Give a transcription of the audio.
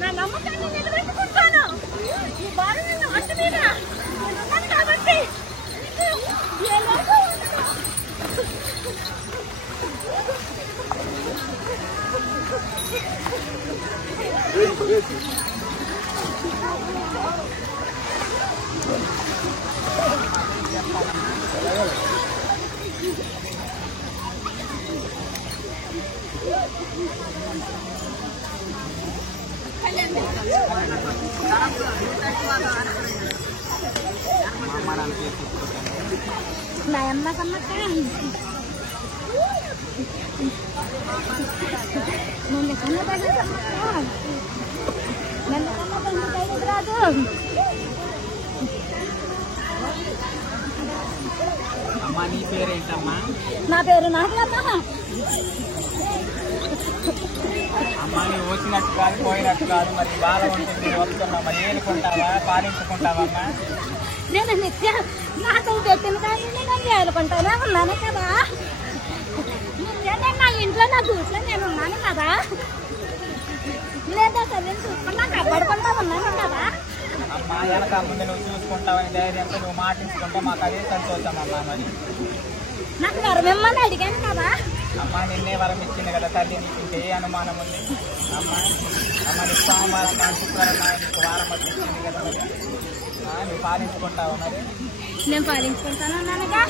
నా నమ్మకాన్ని నిలబెట్టుకుంటాను. ఈ భారం అట్టు మీద నేనున్నాను కాబట్టి ఏ లోపం ఉండదు. నా అమ్మ సమ్మక్క నన్ను కన్నపల్లి సమ్మక్క నన్ను కన్నపల్లి బయటకు రాదు. అమ్మా నీ పేరేంటమ్మా? నా పేరు నాగలమ్మ. అమ్మా నువ్వు వచ్చినట్టు కాదు పోయినట్టు కాదు, మరి బాధ ఉంటుంది వస్తున్నావు, మరి ఏలుకుంటావా పాలించుకుంటావమ్మా? నేను నిత్య నాతో పెట్టిన కానీ నేను ఏలుకుంటానే ఉన్నాను కదా. నేను నా ఇంట్లో నా దూట్లో నేను ఉన్నాను కదా. లేదా తల్లిని చూసుకున్నా కాపాడుకుంటా ఉన్నాను కదా. అమ్మా వెనక ముందు నువ్వు చూసుకుంటావని ధైర్యంతో నువ్వు మాటించుకుంటే మాకు అదే సంతోషం అమ్మా. మరి నాకు వరం ఇమ్మని అడిగాను కదా. అమ్మా నిన్నే వరం ఇచ్చింది కదా తల్లి, నీకు ఏ అనుమానం ఉంది అమ్మా? అమ్మ నీ సోమవారం నాడు శుక్రవారం నాడు నీకు వారం వచ్చి ఇచ్చింది కదా, నువ్వు పాలించుకుంటావా? మరి నేను పాలించుకుంటాను అన్నానుగా.